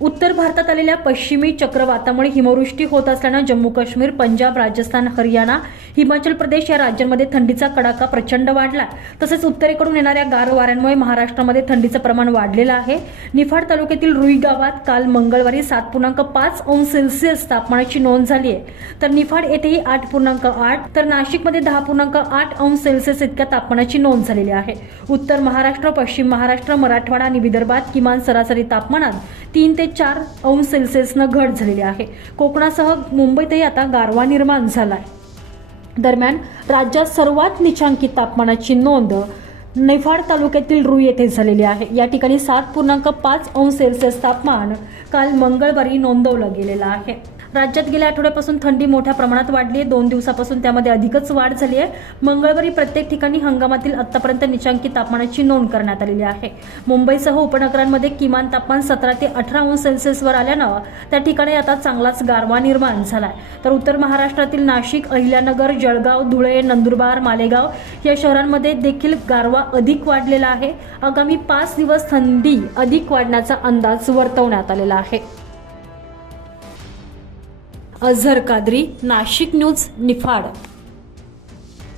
उत्तर भारतात आलेल्या पश्चिमी चक्रवातामुळे हिमवृष्टी होत असल्यानं जम्मू काश्मीर पंजाब राजस्थान हरियाणा हिमाचल प्रदेश या राज्यांमध्ये थंडीचा कडाका प्रचंड वाढला तसेच उत्तरेकडून येणाऱ्या गार वाऱ्यांमुळे महाराष्ट्रामध्ये थंडीचं प्रमाण वाढलेलं आहे. निफाड तालुक्यातील रुई गावात काल मंगळवारी सात पूर्णांक पाच अंश सेल्सिअस तापमानाची नोंद झाली आहे तर निफाड येथेही आठ पूर्णांक आठ तर नाशिकमध्ये दहा पूर्णांक आठ अंश सेल्सिअस इतक्या तापमानाची नोंद झालेली आहे. उत्तर महाराष्ट्र पश्चिम महाराष्ट्र मराठवाडा आणि विदर्भात किमान सरासरी तापमानात तीन ते चार अंश सेल्सिअसनं घट झालेली आहे. कोकणासह मुंबईतही आता गारवा निर्माण झाला आहे दरम्यान राज्यात सर्वात निचांकी तापमानाची नोंद नेफाड तालुक्यातील रुई येथे झालेली आहे. या ठिकाणी सात पूर्णांक पाच अंश सेल्सिअस तापमान काल मंगळवारी नोंदवलं गेलेलं आहे. राज्यात गेल्या आठवड्यापासून थंडी मोठ्या प्रमाणात वाढली आहे. दोन दिवसापासून त्यामध्ये अधिकच वाढ झाली आहे. मंगळवारी प्रत्येक ठिकाणी हंगामातील आतापर्यंत निचांकी तापमानाची नोंद करण्यात आलेली आहे. मुंबईसह उपनगरांमध्ये किमान तापमान सतरा ते अठरा अंश सेल्सिअसवर आल्यानं त्या ठिकाणी आता चांगलाच गारवा निर्माण झालाय. तर उत्तर महाराष्ट्रातील नाशिक अहिल्यानगर जळगाव धुळे नंदुरबार मालेगाव या शहरांमध्ये देखील गारवा अधिक वाढलेला आहे. आगामी पाच दिवस थंडी अधिक वाढण्याचा अंदाज वर्तवण्यात आलेला आहे. अझहर कादरी नाशिक न्यूज निफाड.